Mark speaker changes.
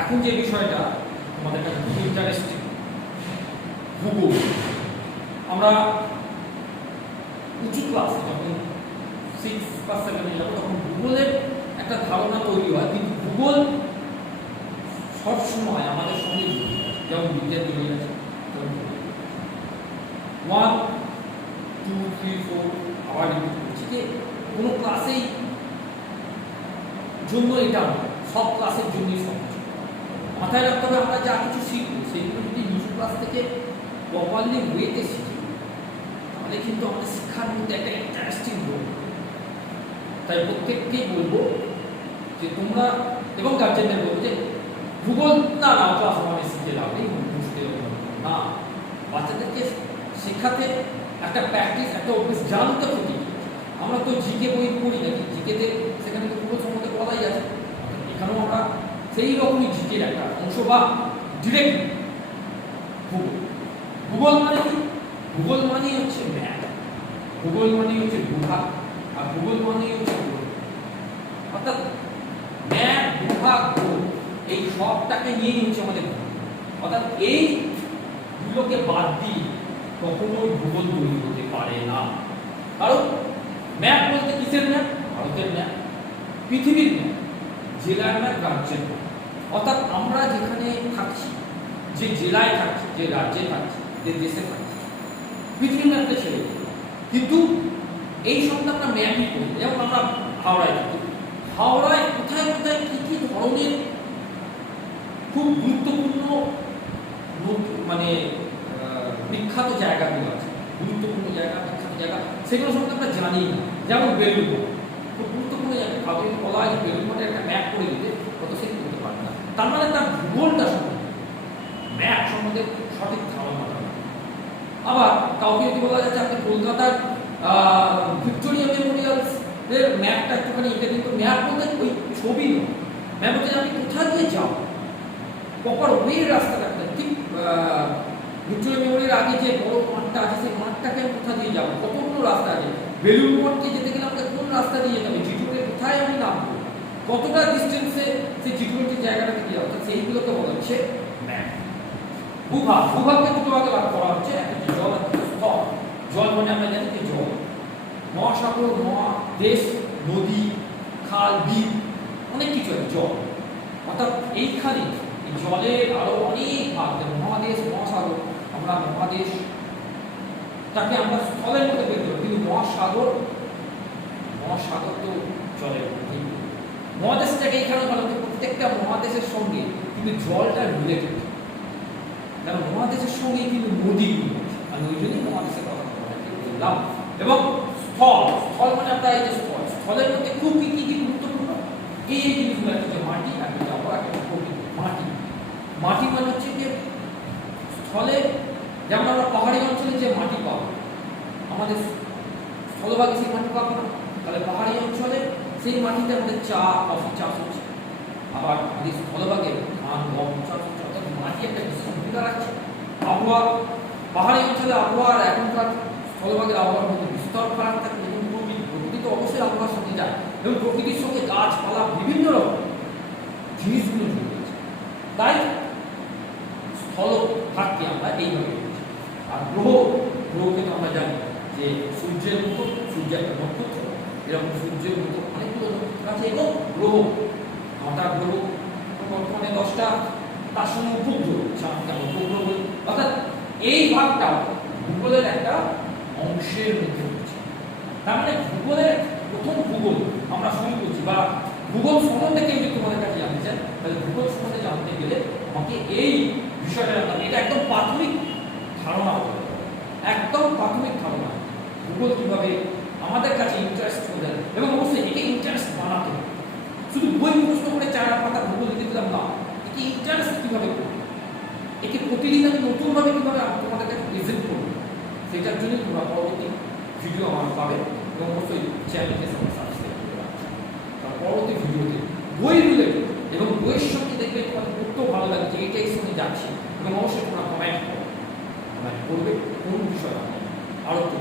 Speaker 1: এখন যে বিষয়টা আমাদের কাছে খুব ইন্টারেস্টিং ভূগোল আমরা উঁচু ক্লাস যখন সিক্স বা সেভেনে যাব, তখন ভূগোলের একটা ধারণা তৈরি হয়। কিন্তু ভূগোল সবসময় আমাদের সঙ্গে যেমন বিজ্ঞান জড়িয়ে আছে ওয়ান টু থ্রি ফোর আবার রিপিট কোনো ক্লাসেই জন্য এটা সব ক্লাসের জন্যই কিছু মাথায় রাখতে হবে, আমরা যা কিছু শিখব সেগুলো যদি নিচু ক্লাস থেকে প্রপারলি ওয়েতে শিখি তাহলে কিন্তু আমাদের শিক্ষার মধ্যে একটা ইন্টারেস্টিং রোল তাই প্রত্যেককেই বলব যে তোমরা, এবং গার্জেনদের বলব যে ভূগোল না না ক্লাস ওয়ানে শিখে লাভ নেই বুঝতে না, বাচ্চাদেরকে শেখাতে একটা প্র্যাকটিস একটা অভ্যেস জানতে হবে। আমরা তো জিকে বই পড়ি নাকি? জিকেতে সেখানে তো পুরো সম্বন্ধে বলাই আছে। এখানেও আমরা সেই রকমই জিকের একটা অংশ বা ডিরেক্ট ভূগোল। ভূগোল মানে কি? ভূগোল মানে হচ্ছে ম্যাপ ভূগোল মানে হচ্ছে বিভাগ আর ভূগোল মানে হচ্ছে। অর্থাৎ ম্যাপ বিভাগ গ্রহ, এই সবটাকে নিয়েই হচ্ছে আমাদের অর্থাৎ এই গুলোকে বাদ দিয়ে কখনোই ভূগোল তৈরি হতে পারে না। কারণ ম্যাপ বলতে কিসের ম্যাপ ভারতের ম্যাপ পৃথিবীর ম্যাপ জেলার ম্যাপ রাজ্যের ম্যাপ অর্থাৎ আমরা যেখানে থাকছি, যে জেলায় থাকছি, যে রাজ্যে থাকছি, যে দেশে থাকছি, পৃথিবীর ম্যাপটা ছেড়ে কিন্তু এই সঙ্গে আমরা ম্যাপই করি। যেমন আমরা হাওড়ায় থাকি। হাওড়ায় কোথায় কোথায় কী কী ধরনের খুব গুরুত্বপূর্ণ মানে বিখ্যাত জায়গাগুলো আছে। গুরুত্বপূর্ণ জায়গা, বিখ্যাত জায়গা, সেগুলো সম্বন্ধে আমরা জানি না। যেমন বেলুড় খুব গুরুত্বপূর্ণ জায়গা। কাউকে বলা হয় বেলুড় একটা ম্যাপ করে দিতে কত সে করতে পারে না তার মানে তার ভূগোলটা সম্বন্ধে ম্যাপ সম্বন্ধে সঠিক ধারণা। আবার কাউকে যদি বলা যাচ্ছে, আপনি কলকাতার ভিক্টোরিয়া মেমোরিয়ালস এর ম্যাপটা একটুখানি এটা কিন্তু ম্যাপ বলতে ওই ছবি নয়। ম্যাপ হচ্ছে আপনি কোথা দিয়ে যাও? প্রপার ওয়ে রাস্তাটা একটা ঠিক ভিক্টোরিয়া মেমোরিয়াল আগে যে বড় মাঠটা আছে, সেই মাঠটাকে আমি কোথা দিয়ে যাব? কতগুলো রাস্তা আছে? বেলুড় মঠকে যেতে গেলে আমাকে কোন রাস্তা দিয়ে যেতে হবে? জিটুকে কোথায় আমি নামবো? কতটা ডিস্টেন্সে সেই জিটুয়ের জায়গাটাকে দিয়ে অর্থাৎ সেইগুলোকে বলা হচ্ছে ম্যাপ ভূভাগ, ভূভাগকে দুটো ভাগে ভাগ করা হচ্ছে, একটা জল, একটা স্থল। জল মানে আমরা জানি যে জল। মহাসাগর মহাদেশ নদী, খাল, বিল, অনেক কিছু আছে, জল। অর্থাৎ এইখানে জলের আরও অনেক ভাগ মহাদেশ, মহাসাগর, আমরা মহাদেশ, তাকে আমরা স্থলের মধ্যে বের করি। কিন্তু মহাসাগর মহাসাগর তো। এখানে বলা হচ্ছে প্রত্যেকটা মহাদেশের সঙ্গে কিন্তু জলটা রিলেটেড কারণ মহাদেশের সঙ্গে কিন্তু নদী আমি ওই জন্যই মহাদেশের কথা বলা বললাম। এবং স্থল স্থল মানে আমরা এই যে স্থল, স্থলের মধ্যে খুব কি কি গুরুত্বপূর্ণ? এই এই জিনিসগুলো একটা হচ্ছে মাটি একটা যাব একটা মাটি। মাটি মানে হচ্ছে যে স্থলে যেমন আমরা পাহাড়ি অঞ্চলে যে মাটি পাবো, আমাদের স্থলভাগে সেই মাটি পাবো না, তাহলে পাহাড়ি অঞ্চলে সেই মাটিতে আমাদের চা, কফি চাষ হচ্ছে আবার আমাদের স্থলভাগে ধান, গম চাষ হচ্ছে অর্থাৎ মাটি একটা বিশেষ ভূমিকা রাখছে, আবহাওয়া, পাহাড়ি অঞ্চলে আবহাওয়া আর এখনকার স্থলভাগের আবহাওয়ার মধ্যে বিস্তর ফারাক থাকে, এবং প্রকৃতি প্রকৃতি তো অবশ্যই আবহাওয়ার সঙ্গে যায়। এবং প্রকৃতির সঙ্গে গাছপালা, বিভিন্ন রকম জিনিসগুলো জড়িয়ে আছে তাই স্থল ভাগকে আমরা এইভাবে। আর গ্রহ, গ্রহকে তো আমরা জানি যে সূর্যের মতো সূর্য একটা নক্ষত্র। এরকম সূর্যের মতো অনেকগুলো নক্ষত্র আছে এবং গ্রহ নটা গ্রহ বর্তমানে দশটা, তার সঙ্গে উপগ্রহ আমরা উপগ্রহ অর্থাৎ এই ভাগটা ভূগোলের একটা অংশের মধ্যে রয়েছে। তার মানে ভূগোলের প্রথম ভূগোল আমরা শুরু করছি, বা ভূগোল সম্বন্ধে কেউ যদি তোমাদের কাছে জানতে চান তাহলে ভূগোল সম্বন্ধে জানতে গেলে আমাকে এই বিষয়টা জানতে এটা একদম প্রাথমিক ধারণা একদম প্রাথমিক ধারণা। ভূগোল কীভাবে আমাদের কাছে ইন্টারেস্ট যায় এবং অবশ্যই একে ইন্টারেস্ট বানাতে হবে। শুধু বই মুখস্থ করে চার পাতা ভূগোল লিখে দিলাম না, একে ইন্টারেস্ট কীভাবে করব? একে প্রতিদিন আমি নতুনভাবে কীভাবে আমি তোমাদের কাছে প্রেজেন্ট করব সেটার জন্য তোমরা পরবর্তী ভিডিও আমার পাবে এবং অবশ্যই চ্যানেলকে সঙ্গে সাবস্ক্রাইব করে তার পরবর্তী ভিডিওতে বই রিলেটেড এবং বইয়ের সঙ্গে দেখবে তোমাদের পড়তেও ভালো লাগে যে এটাই সঙ্গে যাচ্ছি এবং অবশ্যই তোমরা কমেন্ট করো। কমেন্ট করবে কোন বিষয় আরও ওকে